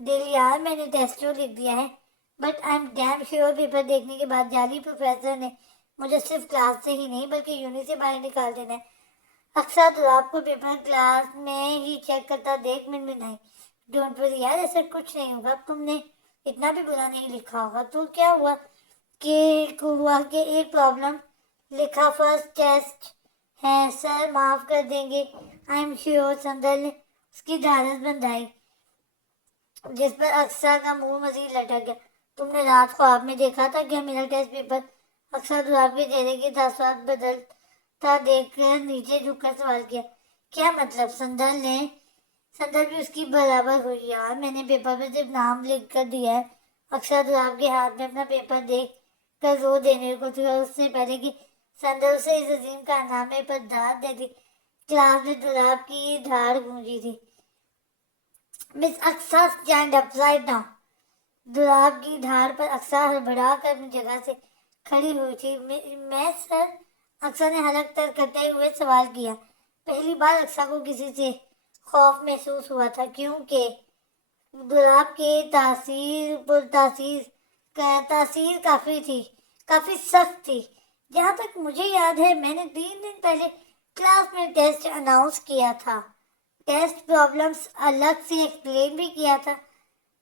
دل یار میں نے ٹیسٹ تو لکھ دیا ہے، but I am damn sure paper دیکھنے کے بعد جعلی پروفیسر نے مجھے صرف کلاس سے ہی نہیں بلکہ یونی سے باہر نکال دینا ہے۔ اکثر تو آپ کو پیپر کلاس میں ہی چیک کرتا دیکھ من نہیں۔ ڈونٹ وری یار، ایسا کچھ نہیں ہوگا، تم نے اتنا بھی برا نہیں لکھا ہوگا۔ تو کیا ہوا کہ ایک پرابلم لکھا فرسٹ ٹیسٹ ہے سر، معاف کر دیں گے۔ آئی ایم شیور سندر نے اس کی ڈھارس بندھائی، جس پر اکثر کا منہ مزید لٹک گیا۔ تم نے رات خواب میں دیکھا تھا کہ میرا ٹیسٹ پیپر؟ اکثر دلاب کے چہرے کے تاثرات بدلتا دیکھ کر نیچے جھک کر سوال کیا۔ کیا مطلب؟ سندر بھی اس کی برابر ہوئی۔ یار میں نے پیپر پہ صرف نام لکھ کر دیا ہے۔ اکثر دلاب کے ہاتھ میں اپنا پیپر دیکھ کر رو دینے کو تھا، اس سے پہلے کہ سندر اسے اس عظیم کارنامے پر داد دیتی، کلاس میں دلاب کی دھاڑ گونجی تھی۔ مس اقصی اسٹینڈ اپ رائٹ ناؤ۔ دلاب کی دھاڑ پر اقصی ہڑبڑا کر اپنی جگہ سے کھڑی ہوئی تھی۔ میں سر؟ اقصی نے حلق تر کرتے ہوئے سوال کیا۔ پہلی بار اقصی کو کسی سے خوف محسوس ہوا تھا، کیونکہ دلاب کے تاثیر کافی سخت تھی۔ جہاں تک مجھے یاد ہے میں نے 3 دن پہلے کلاس میں ٹیسٹ اناؤنس کیا تھا، ٹیسٹ پرابلمس الگ سے ایکسپلین بھی کیا تھا،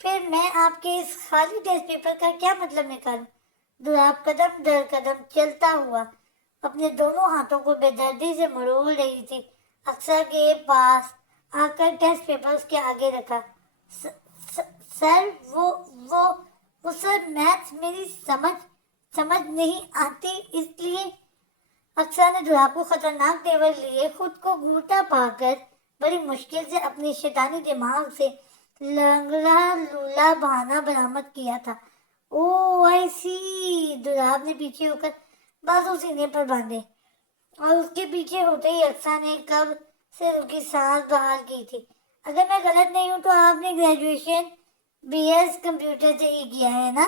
پھر میں آپ کے اس خالی ٹیسٹ پیپر کا کیا مطلب نکالوں؟ دلاب قدم در قدم چلتا ہوا اپنے دونوں ہاتھوں کو بے دردی سے مروڑ رہی تھی۔ اکثر کے پاس آ کر ٹیسٹ پیپر اس کے آگے رکھا۔ سر وہ سر میتھس میری سمجھ نہیں آتی، اس لیے اکثر نے دلاب کو خطرناک تیور لیے خود کو گھوٹا پا کر بڑی مشکل سے اپنی شیطانی دماغ سے لنگڑا لولا بہانہ برآمد کیا تھا۔ او آئی سی۔ دلاب نے پیچھے ہو کر بازو سینے پر باندھے اور اس کے پیچھے ہوتے ہی اکثر نے کب سے اس کی سانس بحال کی تھی۔ اگر میں غلط نہیں ہوں تو آپ نے گریجویشن بی ایس کمپیوٹر سے ہی کیا ہے نا؟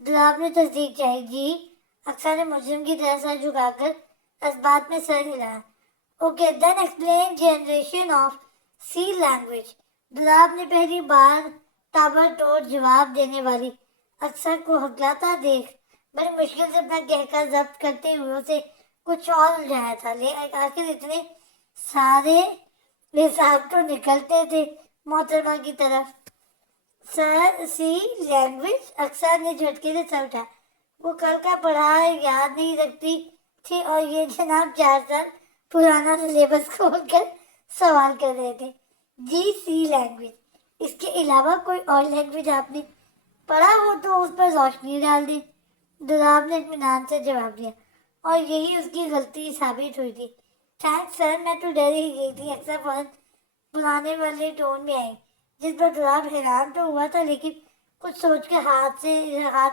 دلاب نے تصدیق چاہی۔ جی۔ اکثر نے مجرم کی طرح سر جھکا کر اس بات میں سر ہلایا۔ Okay then explain generation of C language. دلاب نے پہلی بار تابڑ توڑ جواب دینے والی اکثر کو ہکلاتا دیکھ بڑی مشکل سے اپنا کہکہ ضبط کرتے ہوئے اسے کچھ اور الجھایا تھا۔ آخر اتنے سارے حساب تو نکلتے تھے محترمہ کی طرف۔ سر سی لینگویج؟ اکثر نے جھٹکے سے سر اٹھایا۔ وہ کل کا پڑھا یاد نہیں رکھتی تھی اور یہ جناب 4 سال پرانا سلیبس کھول کر سوال کر رہے تھے۔ جی سی لینگویج، اس کے علاوہ کوئی اور لینگویج آپ نے پڑھا ہو تو اس پر روشنی ڈال دیں۔ دلاب نے اطمینان سے جواب دیا، اور یہی اس کی غلطی ثابت ہوئی تھی۔ تھینکس سر، میں تو ڈر ہی گئی تھی۔ اکثر فوراً پرانے والے ٹون میں آئی، جس پر دلاب حیران تو ہوا تھا لیکن کچھ سوچ کے ہاتھ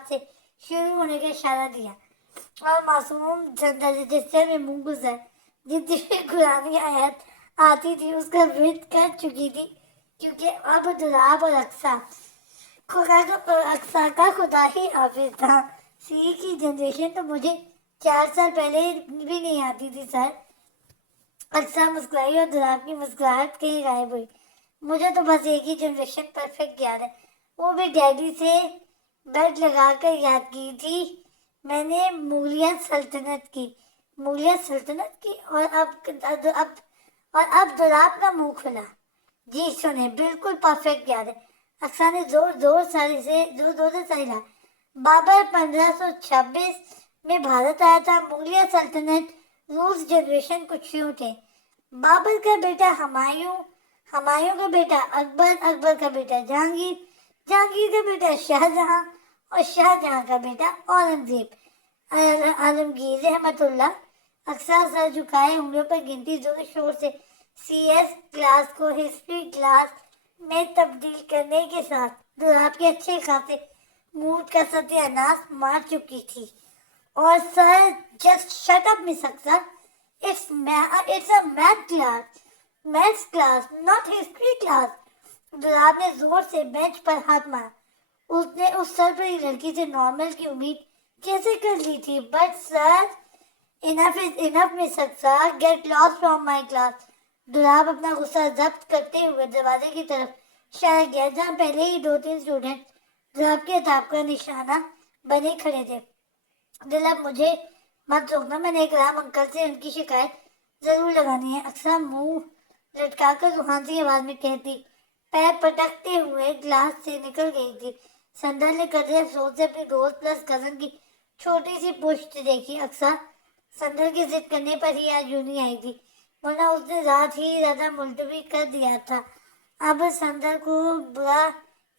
سے شروع ہونے کا اشارہ دیا اور معصوم جسٹر میں منہ گزر۔ جتنی بھی قرآنی آیت آتی تھی اس کا ورد کر چکی تھی، کیونکہ اب دلاب اور اقصی کا خدا ہی حافظ تھا۔ سی کی جنریشن تو مجھے 4 سال پہلے بھی نہیں آتی تھی سر۔ اقصی مسکرائی اور دلاب کی مسکراہٹ کہیں غائب ہوئی۔ مجھے تو بس ایک ہی جنریشن پرفیکٹ یاد ہے، وہ بھی ڈیڈی سے بیٹ لگا کر یاد کی تھی۔ میں نے مغلیہ سلطنت کی اور اب دلاب کا منہ کھلا۔ جی سنیں، بالکل پرفیکٹ یاد ہے۔ اقصی نے زور سے سہلا۔ بابر 1526 میں بھارت آیا تھا۔ مغلیہ سلطنت رولز جنریشن کچھ یوں تھے: بابر کا بیٹا ہمایوں کا بیٹا اکبر کا بیٹا جہانگیر کا بیٹا شاہجہاں اور شاہجہاں کا بیٹا اورنگزیب۔ عالمگیر رحمت اللہ۔ اقصی سر جھکائے انگلیوں پر گنتی زور شور سے سی ایس کلاس کو ہسٹری کلاس میں تبدیل کرنے کے ساتھ دلاب کے اچھے خاصے موڈ کا ستیہ ناش مار چکی تھی۔ اور sir just shut up miss Aqsa, it's a maths class not history class. دلاب نے زور سے بینچ پر ہاتھ مارا۔ اس نے اس سربری لڑکی سے نارمل کی امید کیسے کر لی تھی؟ But sir, enough is enough miss Aqsa, get lost from my class. دلاب اپنا غصہ ضبط کرتے ہوئے دروازے کی طرف اشارہ کیا جہاں پہلے ہی 2-3 اسٹوڈنٹ ضرب کے کتاب کا نشانہ بنے کھڑے تھے۔ دل اب مجھے مت روکنا، میں نے اکرام انکل سے ان کی شکایت ضرور لگانی ہے، اکثر منہ لٹکا کر روحانی آواز میں کہتی، پیر پٹکتے ہوئے کلاس سے نکل گئی تھی۔ سندر نے قدرے افسوس سے اپنی دوست پلس کزن کی چھوٹی سی پشت دیکھی۔ اکثر سندر کی ضد کرنے پر ہی آج یوں نہیں آئی تھی، ورنہ اس نے رات ہی زیادہ ملتوی کر دیا تھا۔ اب سندر کو برا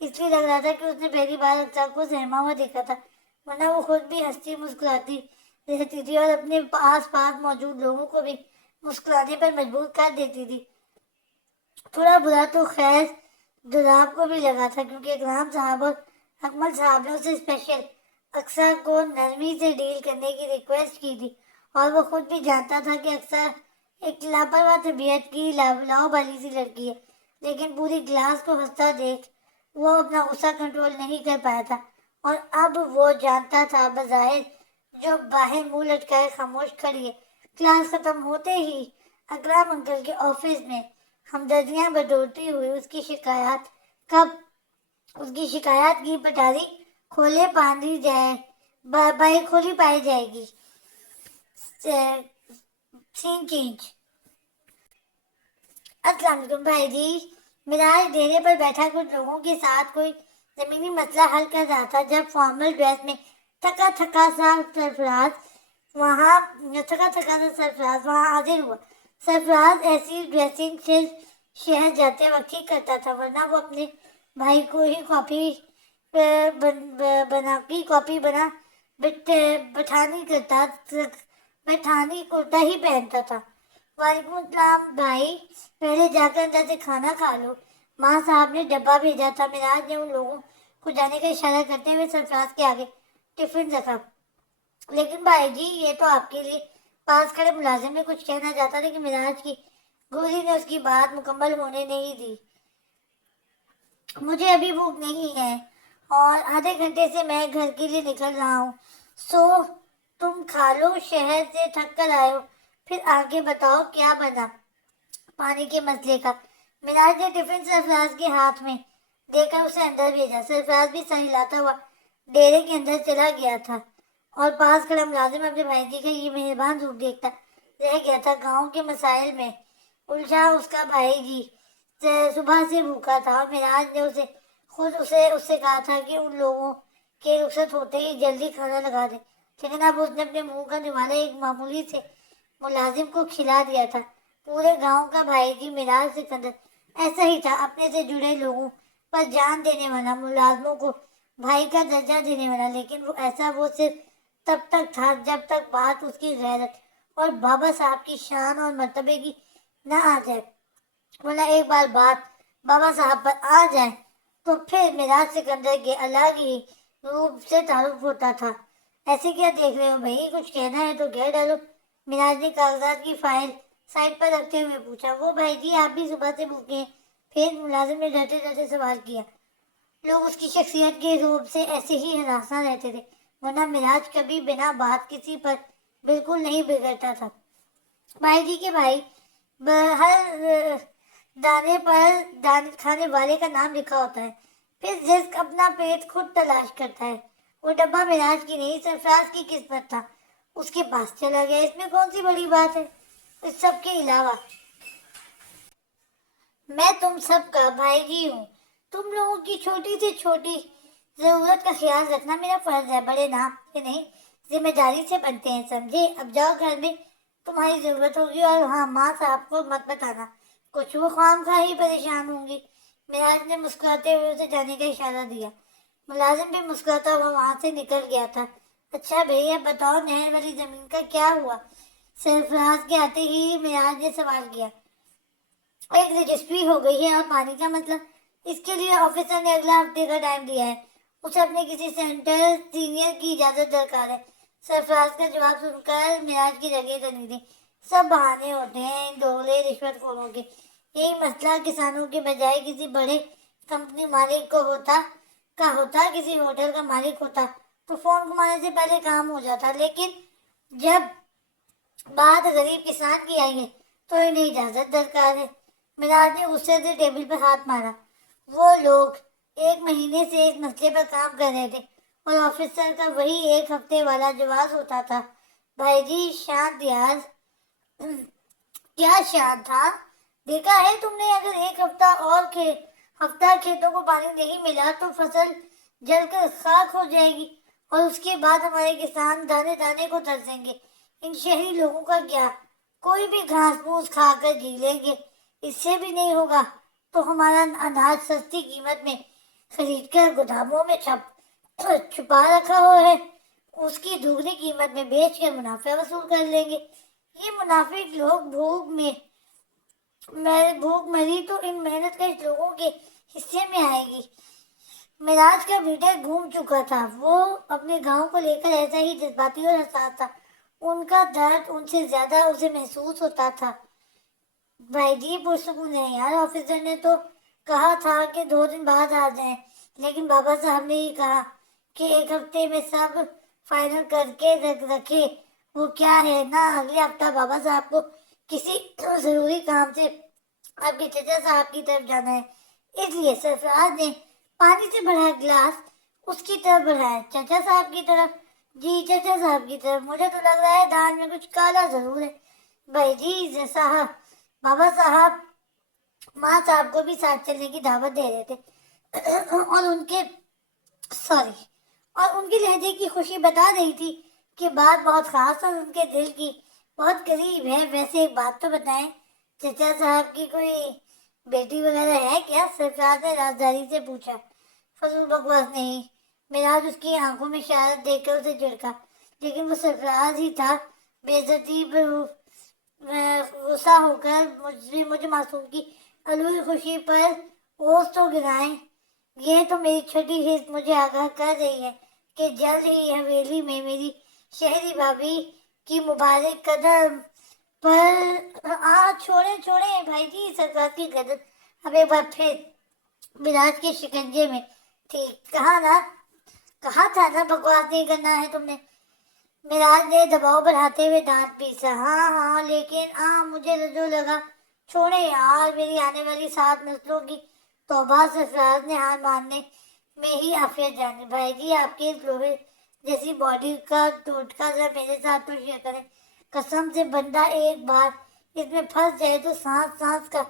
اس لیے لگ رہا تھا کہ اس نے پہلی بار اکثر کو سہما ہوا دیکھا تھا، ورنہ وہ خود بھی ہنستی مسکراتی رہتی تھی اور اپنے آس پاس موجود لوگوں کو بھی مسکرانے پر مجبور کر دیتی تھی۔ تھوڑا برا تو خیر دلاب کو بھی لگا تھا، کیونکہ اکرام صاحب اور اکمل صاحب نے اسے اسپیشل اکثر کو نرمی سے ڈیل کرنے کی ریکویسٹ کی تھی، اور وہ خود بھی جانتا تھا کہ اکثر ایک لاپرواہ طبیعت کی لاؤ بالی سی لڑکی ہے، لیکن پوری کلاس کو ہنستا دیکھ وہ اپنا غصہ کنٹرول نہیں کر پایا تھا، اور اب وہ جانتا تھا بظاہر جو باہر منہ لٹکائے خاموش کھڑی ہے۔ کلاس ختم ہوتے ہی اکرام انکل کے آفس میں ہمدردیاں بٹورتی ہوئی اس کی شکایات کی پٹاری کھولے پانی جائے بائی کھولی پائی جائے گی۔ سین چینج۔ السلام علیکم بھائی جی۔ مراج ڈیرے پر بیٹھا کچھ لوگوں کے ساتھ کوئی زمینی مسئلہ حل کر رہا تھا جب فارمل ڈریس میں تھکا تھکا سا سرفراز وہاں حاضر ہوا۔ سرفراز ایسی ڈریسنگ صرف شہر جاتے وقت ہی کرتا تھا، ورنہ وہ اپنے بھائی کو ہی کاپی بنا بٹھانی کرتا ہی پہنتا تھا۔ وعلیکم السلام بھائی، پہلے جا کر اندر سے کھانا کھا لو، ماں صاحب نے ڈبہ بھیجا تھا۔ مراج نے ان لوگوں کو جانے کا اشارہ کرتے ہوئے سرفراز کے آگے ٹفن رکھا۔ لیکن بھائی جی، یہ تو آپ کے لیے پاس کھڑے ملازم میں کچھ کہنا چاہتا، لیکن مراج کی گولی نے اس کی بات مکمل ہونے نہیں دی۔ مجھے ابھی بھوک نہیں ہے اور آدھے گھنٹے سے میں گھر کے لیے نکل رہا ہوں، سو تم کھا لو، شہر سے تھک کر آئے ہو، پھر آگے بتاؤ کیا بنا پانی کے مسئلے کا۔ مراج نے ٹفن سرفراز کے ہاتھ میں دے کر اسے اندر بھیجا۔ سرفراز بھی سر ہلاتا ہوا ڈیرے کے اندر چلا گیا تھا، اور پاس کھڑا ملازم اپنے بھائی جی کا یہ مہربان روپ دیکھتا رہ گیا تھا۔ گاؤں کے مسائل میں الجھا اس کا بھائی جی صبح سے بھوکا تھا، اور مراج نے اس سے کہا تھا کہ ان لوگوں کے رخصت ہوتے ہی جلدی کھانا لگا دے، لیکن اب اس نے اپنے منہ کا نوالا ایک معمولی سے ملازم کو کھلا دیا تھا۔ پورے گاؤں کا بھائی جی مراج سکندر ایسا ہی تھا، اپنے سے جڑے لوگوں پر جان دینے والا، ملازموں کو بھائی کا درجہ دینے والا، لیکن وہ صرف تب تک تھا جب تک بات اس کی غیرت اور بابا صاحب کی شان اور مرتبے کی نہ آ جائے، ورنہ ایک بار بات بابا صاحب پر آ جائے تو پھر مراج سکندر کے الگ ہی روپ سے تعارف ہوتا تھا۔ ایسے کیا دیکھ رہے ہو بھائی، کچھ کہنا ہے تو کہہ ڈالو، مراج نے کاغذات کی فائل سائڈ پر رکھتے ہوئے پوچھا۔ وہ بھائی جی آپ بھی صبح سے بھوکے ہیں؟ پھر ملازم نے ڈرتے ڈرتے سوال کیا۔ لوگ اس کی شخصیت کے روب سے ایسے ہی ہراساں رہتے تھے، ورنہ مراج کبھی بنا بات کسی پر بالکل نہیں بگڑتا تھا۔ بھائی جی کے بھائی ہر دانے پر کھانے والے کا نام لکھا ہوتا ہے، پھر رزق اپنا پیٹ خود تلاش کرتا ہے۔ وہ ڈبہ مراج کی نہیں، سرفراز کی قسمت تھا، اس کے پاس چلا گیا، اس میں کون سی بڑی بات ہے؟ اس سب کے علاوہ میں تم سب کا بھائی جی ہوں، تم لوگوں کی چھوٹی سے چھوٹی ضرورت کا خیال رکھنا میرا فرض ہے، بڑے نام سے نہیں ذمہ داری سے بنتے ہیں، سمجھے؟ اب جاؤ، گھر میں تمہاری ضرورت ہوگی، اور ہاں، ماں صاحب کو مت بتانا کچھ، وہ خواہ ہی پریشان ہوں گی۔ مراج نے مسکراتے ہوئے اسے جانے کا اشارہ دیا۔ ملازم بھی مسکراتا ہوا وہاں سے نکل گیا تھا۔ اچھا بھیا بتاؤ، نہر والی زمین کا کیا ہوا؟ سرفراز کے آتے ہی مراج نے سوال کیا۔ ایک رجسٹری ہو گئی ہے، اور پانی کا مطلب؟ اس کے لیے آفیسر نے اگلا ہفتے کا ٹائم دیا ہے، اسے اپنے کسی سینٹر سینئر کی اجازت درکار ہے۔ سرفراز کا جواب سن کر مراج کی جگہ تنی تھی۔ سب بہانے ہوتے ہیں ان دوغلے رشوت خوروں کے، یہی مسئلہ کسانوں کے بجائے کسی بڑے کمپنی مالک کو ہوتا، کسی ہوٹل کا مالک ہوتا تو فون گھمانے سے پہلے کام ہو جاتا، لیکن جب بات غریب کسان کی آئی ہے تو انہیں اجازت درکار ہے۔ مراج نے غصے سے ٹیبل پر ہاتھ مارا۔ وہ لوگ ایک مہینے سے ایک مسئلے پر کام کر رہے تھے اور آفیسر کا وہی ایک ہفتے والا جواز ہوتا تھا۔ بھائی جی شانت یار، کیا شان تھا؟ دیکھا ہے تم نے، اگر ایک ہفتہ کھیتوں کو پانی نہیں ملا تو فصل جل کر خاک ہو جائے گی، اور اس کے بعد ہمارے کسان دانے دانے کو ترسیں گے۔ ان شہری لوگوں کا کیا؟ کوئی بھی گھاس پھوس کھا کر جی لیں گے، اس سے بھی نہیں ہوگا تو ہمارا اناج سستی قیمت میں خرید کر گوداموں میں چھپا رکھا ہوا ہے، اس کی دوگنی قیمت میں بیچ کر منافع وصول کر لیں گے۔ یہ منافق لوگ بھوک مری تو ان محنت کش لوگوں کے حصے میں آئے گی۔ معراج کا بیٹا گھوم چکا تھا، وہ اپنے گاؤں کو لے کر ایسا ہی جذباتی اور حساس تھا، ان کا درد ان سے زیادہ اسے محسوس ہوتا تھا۔ بھائی جی پرسکون ہے یار، آفیسر نے تو کہا تھا کہ 2 دن بعد آ جائیں، لیکن بابا صاحب نے ہی کہا کہ ایک ہفتے میں سب فائنل کر کے رکھے۔ وہ کیا ہے نا، اگلے ہفتہ بابا صاحب کو کسی ضروری کام سے آپ کے چچا صاحب کی طرف جانا ہے، اس لیے سرفراز نے پانی سے بھرا گلاس اس کی طرف بڑھایا۔ چچا صاحب کی طرف؟ جی چچا صاحب کی طرف، مجھے تو لگ رہا ہے دال میں کچھ کالا ضرور ہے۔ بھائی جی صاحب، بابا صاحب ماں صاحب کو بھی ساتھ چلنے کی دعوت دے رہے تھے اور ان کے لہجے کی خوشی بتا رہی تھی کہ بات بہت خاص اور ان کے دل کی بہت قریب ہے۔ ویسے ایک بات تو بتائیں، چچا صاحب کی کوئی بیٹی وغیرہ ہے کیا؟ سرفراز نے رازداری سے پوچھا۔ فضول بکواس نہیں، معراج اس کی آنکھوں میں شرارت دیکھ کر اسے جھڑکا، لیکن وہ سرفراز ہی تھا۔ بے عزتی پر غصہ ہو کر مجھے معصوم کی الوئی خوشی پر اوس تو گرائیں۔ یہ تو میری چھوٹی حس مجھے آگاہ کر رہی ہے کہ جلد ہی حویلی میں میری شہری بھابھی کی مبارک قدم پر چھوڑیں بھائی جی، سرکار کی قدر اب ایک بار پھر معراج کے شکنجے میں تھی۔ کہا تھا نا بکواس نہیں کرنا ہے تم نے؟ معراج نے دباؤ بڑھاتے ہوئے دانت پیسا۔ ہاں لیکن مجھے جو لگا، چھوڑے یار، میری آنے والی 7 نسلوں کی توبہ۔ سرفراز نے ہار ماننے میں ہی عافیت جانی۔ بھائی جی آپ کی اس لوہے جیسی باڈی کا ٹوٹکا ذرا میرے ساتھ تو شیئر کریں، قسم سے بندہ ایک بار اس میں پھنس جائے تو سانس کا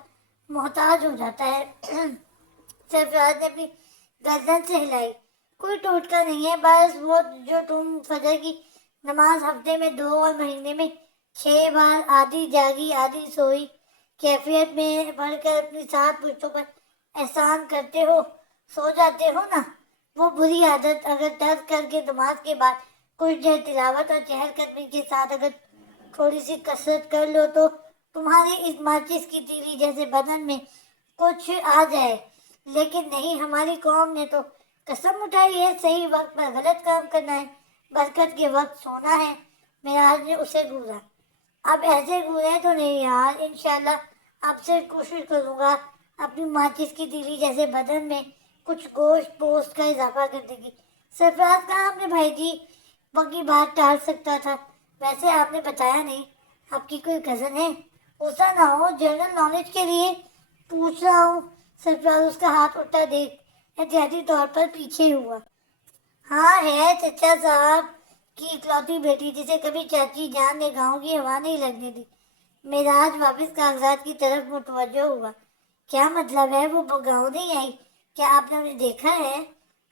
محتاج ہو جاتا ہے۔ سرفراز نے اپنی گردن سے ہلائی۔ کوئی ٹوٹکا نہیں ہے، بس وہ جو تم فجر کی نماز ہفتے میں 2 اور مہینے میں 6 بار آدھی جاگی آدھی سوئی کیفیت میں پڑھ کر اپنی 7 پشتوں پر احسان کرتے ہو، سو جاتے ہو نا، وہ بری عادت اگر ترک کر کے نماز کے بعد کچھ دیر تلاوت اور چہل قدمی کے ساتھ اگر تھوڑی سی کسرت کر لو تو تمہاری اس ماچس کی تیلی جیسے بدن میں کچھ آ جائے۔ لیکن نہیں، ہماری قوم نے تو قسم اٹھائی ہے صحیح وقت پر غلط کام کرنا ہے، برکت کے وقت سونا ہے۔ معراج نے اسے گھورا۔ اب ایسے گھورے تو نہیں یار، انشاءاللہ اب سے کوشش کروں گا اپنی ماچس کی تیلی جیسے بدن میں کچھ گوشت پوست کا اضافہ کرنے کی۔ سرفراز کہا آپ نے بھائی جی باقی بات ٹال سکتا تھا، ویسے آپ نے بتایا نہیں آپ کی کوئی کزن ہے؟ ایسا نہ ہو، جنرل نالج کے لیے پوچھ رہا ہوں۔ سرفراز اس کا ہاتھ اٹھتا دیکھ احتیاطی طور پر پیچھے ہوا۔ ہاں ہے، چچا صاحب کی اکلوتی بیٹی جسے کبھی چاچی جان نے گاؤں کی ہوا نہیں لگنے دی۔ معراج واپس کاغذات کی طرف متوجہ ہوا۔ کیا مطلب ہے وہ گاؤں نہیں آئی؟ کیا آپ نے انہیں دیکھا ہے؟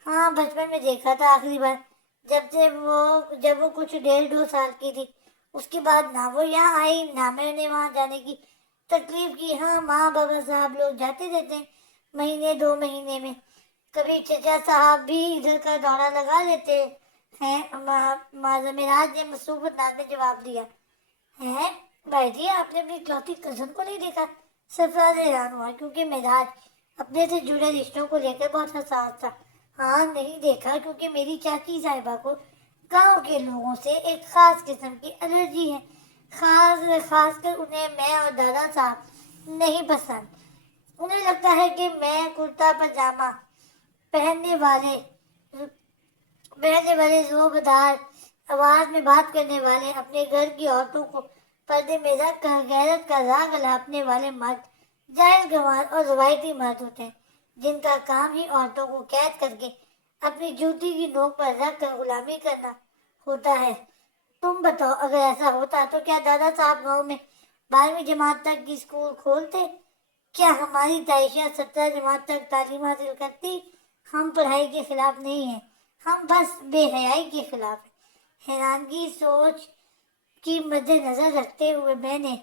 ہاں بچپن میں دیکھا تھا آخری بار، جب وہ کچھ 1.5-2 سال کی تھی۔ اس کے بعد نہ وہ یہاں آئی نہ میں نے وہاں جانے کی تکلیف کی۔ ہاں ماں بابا صاحب لوگ جاتے رہتے ہیں مہینے 2 مہینے میں، کبھی چچا صاحب بھی ادھر کا دورہ لگا لیتے ہیں۔ معراج نے مصروف انداز میں جواب دیا۔ ہے بھائی جی آپ نے اپنی اکلوتی کزن کو نہیں دیکھا؟ سرفراز حیران ہوا کیونکہ معراج اپنے سے جڑے رشتوں کو لے کر بہت حساس تھا۔ ہاں نہیں دیکھا، کیونکہ میری چاچی صاحبہ کو گاؤں کے لوگوں سے ایک خاص قسم کی الرجی ہے، خاص کر انہیں میں اور دادا صاحب نہیں پسند۔ انہیں لگتا ہے کہ میں کرتا پاجامہ پہننے والے زوبدار آواز میں بات کرنے والے، اپنے گھر کی عورتوں کو پردے میں رکھ کر غیرت کا راگ الاپنے والے مرد جاہل گنوار اور روایتی مرد ہوتے ہیں۔ جن کا کام ہی عورتوں کو قید کر کے اپنی جوتی کی نوک پر رکھ کر غلامی کرنا ہوتا ہے۔ تم بتاؤ، اگر ایسا ہوتا تو کیا دادا صاحب گاؤں میں 12ویں جماعت تک کی اسکول کھولتے؟ کیا ہماری تعیشہ 17 جماعت تک تعلیم حاصل کرتی؟ ہم پڑھائی کے خلاف نہیں ہیں، ہم بس بے حیائی کے خلاف ہیں۔ حیرانگی سوچ کی مد نظر رکھتے ہوئے میں نے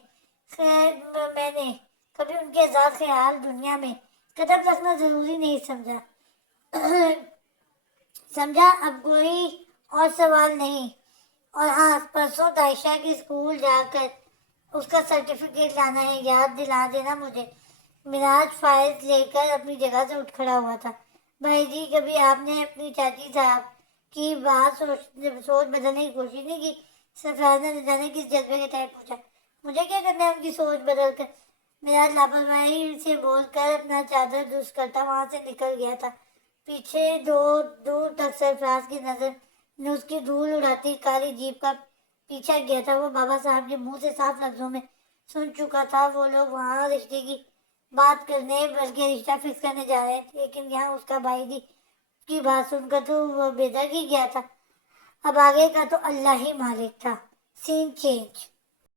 کبھی ان کے ذات خیال دنیا میں قدم رکھنا ضروری نہیں سمجھا اب کوئی اور سوال نہیں۔ اور ہاں، پرسوں عائشہ کی اسکول جا کر اس کا سرٹیفکیٹ لانا ہے، یاد دلا دینا مجھے۔ مراج فائز لے کر اپنی جگہ سے اٹھ کھڑا ہوا تھا۔ بھائی جی، کبھی آپ نے اپنی چاچی صاحب کی سوچ بدلنے کی کوشش نہیں کی؟ سرفراز نے جانے کس جذبے کے تحت پوچھا۔ مجھے کیا کرنا ہے ان کی سوچ بدل کر؟ مراج لاپرواہی سے بول کر اپنا چادر درست کرتا وہاں سے نکل گیا تھا۔ پیچھے دور تک سرفراز کی نظر نے اس کی دھول اڑاتی کالی جیپ کا پیچھا کیا تھا۔ وہ بابا صاحب کے منہ سے صاف لفظوں میں سن چکا تھا، وہ لوگ وہاں رشتے کی بات کرنے بلکہ رشتہ فکس کرنے جا رہے تھے، لیکن یہاں اس کا بھائی جی کی بات سن کر تو وہ بے دردی گیا تھا۔ اب آگے کا تو اللہ ہی مالک تھا۔ سین چینج۔